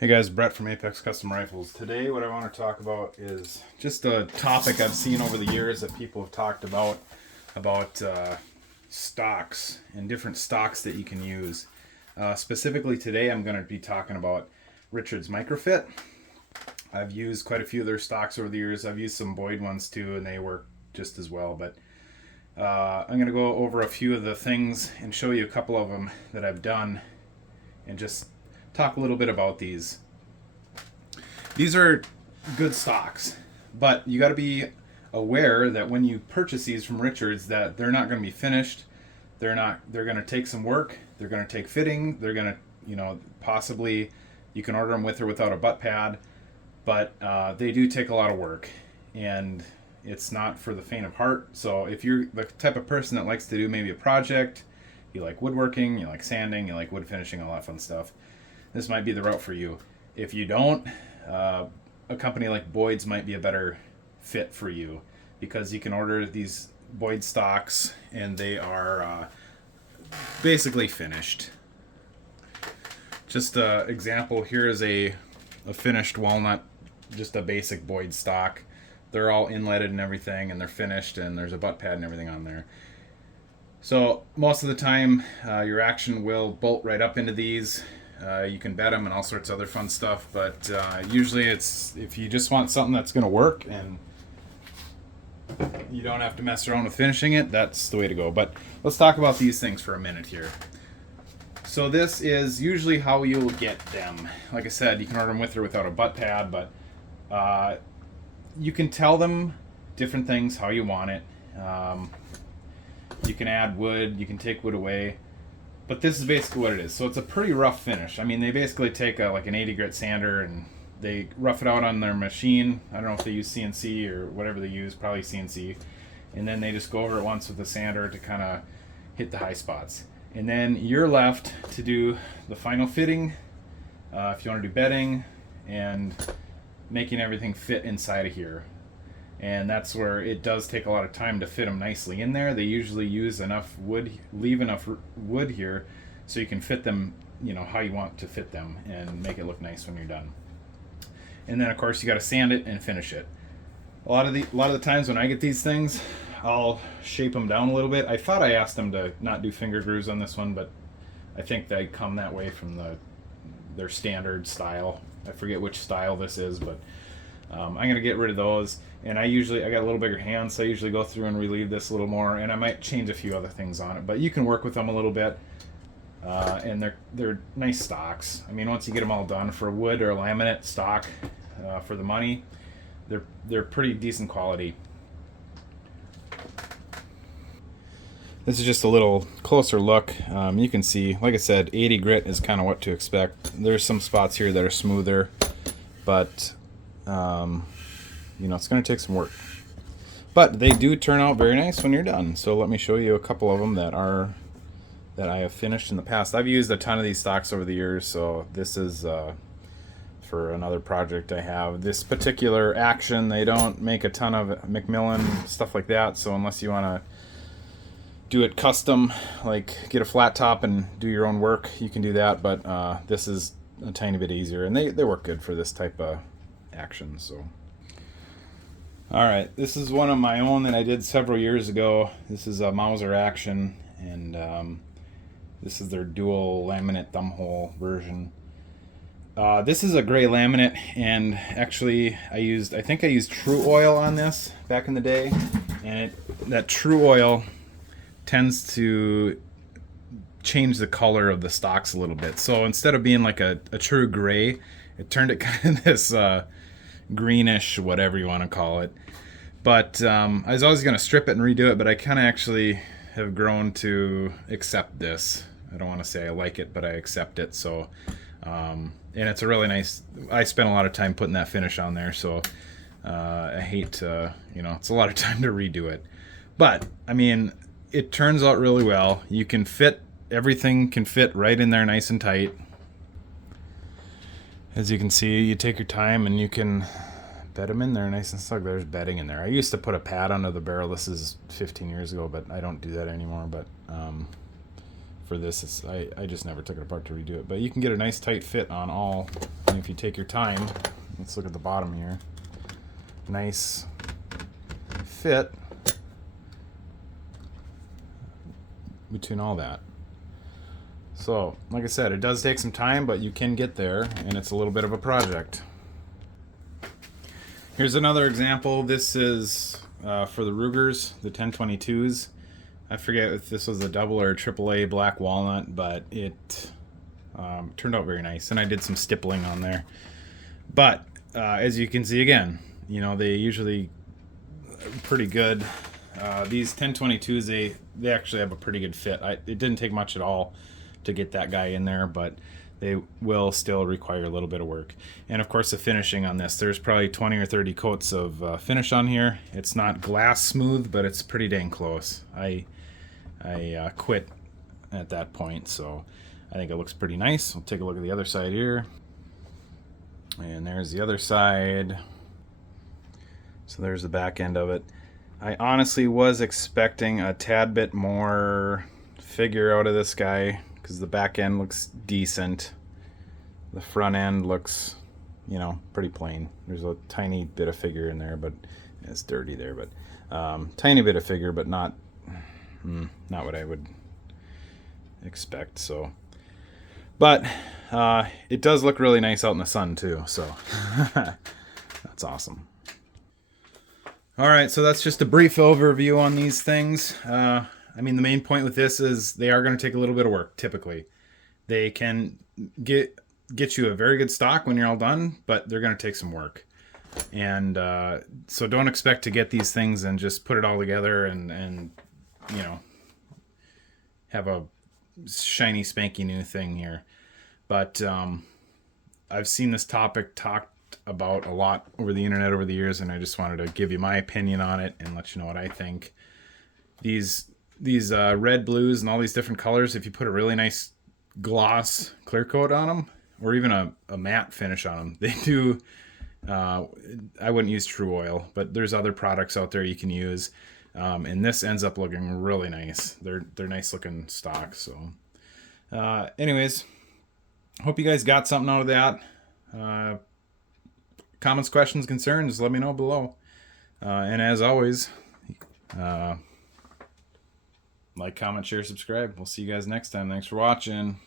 Hey guys, Brett from Apex Custom Rifles. Today what I want to talk about is just a topic I've seen over the years that people have talked about stocks and different stocks that you can use. Specifically today I'm going to be talking about Richards Microfit. I've used quite a few of their stocks over the years. I've used some Boyd ones too and they work just as well, but I'm going to go over a few of the things and show you a couple of them that I've done and just talk a little bit about these. These are good stocks, but you got to be aware that when you purchase these from Richards that they're not going to be finished. They're going to take some work. They're going to take fitting. They're going to, possibly you can order them with or without a butt pad, but they do take a lot of work and it's not for the faint of heart. So if you're the type of person that likes to do maybe a project, you like woodworking, you like sanding, you like wood finishing, all that fun stuff, this might be the route for you. If you don't, a company like Boids might be a better fit for you because you can order these Boyd stocks and they are basically finished. Just an example, here is a finished walnut, just a basic Boyd stock. They're all inletted and everything and they're finished and there's a butt pad and everything on there. So most of the time your action will bolt right up into these. You can bet them and all sorts of other fun stuff, but usually it's if you just want something that's going to work and you don't have to mess around with finishing it, that's the way to go. But let's talk about these things for a minute here. So this is usually how you'll get them. Like I said, you can order them with or without a butt pad, but you can tell them different things how you want it. You can add wood, you can take wood away. But this is basically what it is. So it's a pretty rough finish. I mean, they basically take like an 80 grit sander and they rough it out on their machine. I don't know if they use CNC or whatever they use, probably CNC. And then they just go over it once with the sander to kind of hit the high spots. And then you're left to do the final fitting, if you want to do bedding and making everything fit inside of here. And that's where it does take a lot of time to fit them nicely in there. They usually use enough wood, leave enough wood here so you can fit them, how you want to fit them and make it look nice when you're done. And then of course you got to sand it and finish it. A lot of the times when I get these things, I'll shape them down a little bit. I thought I asked them to not do finger grooves on this one, but I think they come that way from their standard style. I forget which style this is, but I'm going to get rid of those. And I got a little bigger hands, so I usually go through and relieve this a little more, and I might change a few other things on it. But you can work with them a little bit, and they're nice stocks. I mean, once you get them all done for wood or laminate stock, for the money, they're pretty decent quality. This is just a little closer look. You can see, like I said, 80 grit is kind of what to expect. There's some spots here that are smoother, but it's going to take some work. But they do turn out very nice when you're done. So let me show you a couple of them that I have finished in the past. I've used a ton of these stocks over the years, so this is for another project I have. This particular action, they don't make a ton of Macmillan, stuff like that, so unless you want to do it custom, like get a flat top and do your own work, you can do that, but this is a tiny bit easier, and they work good for this type of action. So alright, this is one of my own that I did several years ago. This is a Mauser action, and this is their dual laminate thumb hole version. This is a gray laminate, and actually I think I used True Oil on this back in the day, and that True Oil tends to change the color of the stocks a little bit. So instead of being like a true gray, it turned it kind of this greenish, whatever you want to call it. But I was always going to strip it and redo it, but I kind of actually have grown to accept this. I don't want to say I like it, but I accept it. So and it's a really nice, I spent a lot of time putting that finish on there, so I hate to, it's a lot of time to redo it. But I mean, it turns out really well. You can fit, everything can fit right in there nice and tight. As you can see, you take your time and you can bed them in there nice and snug. There's bedding in there. I used to put a pad under the barrel. This is 15 years ago, but I don't do that anymore. But for this, I just never took it apart to redo it. But you can get a nice tight fit on all And if you take your time, let's look at the bottom here. Nice fit between all that. So, like I said, it does take some time, but you can get there, and it's a little bit of a project. Here's another example. This is for the Rugers, the 1022s. I forget if this was a double or a AAA black walnut, but it turned out very nice, and I did some stippling on there. But as you can see again, you know, they usually are pretty good. These 1022s, they actually have a pretty good fit. It didn't take much at all to get that guy in there, but they will still require a little bit of work. And of course the finishing on this, there's probably 20 or 30 coats of finish on here. It's not glass smooth, but it's pretty dang close. I quit at that point, so I think it looks pretty nice. We'll take a look at the other side here. And there's the other side. So there's the back end of it. I honestly was expecting a tad bit more figure out of this guy, because the back end looks decent. The front end looks, you know, pretty plain. There's a tiny bit of figure in there, but it's dirty there. But tiny bit of figure, but not what I would expect. So, but it does look really nice out in the sun too. So that's awesome. All right, so that's just a brief overview on these things. I mean, the main point with this is they are going to take a little bit of work, typically. They can get you a very good stock when you're all done, but they're going to take some work. And so don't expect to get these things and just put it all together and you know, have a shiny, spanky new thing here. But I've seen this topic talked about a lot over the internet over the years, and I just wanted to give you my opinion on it and let you know what I think. These red, blues, and all these different colors, if you put a really nice gloss clear coat on them, or even a matte finish on them, they do, I wouldn't use True Oil, but there's other products out there you can use, and this ends up looking really nice. They're nice looking stock. So anyways, hope you guys got something out of that. Comments, questions, concerns, let me know below. And as always, like, comment, share, subscribe. We'll see you guys next time. Thanks for watching.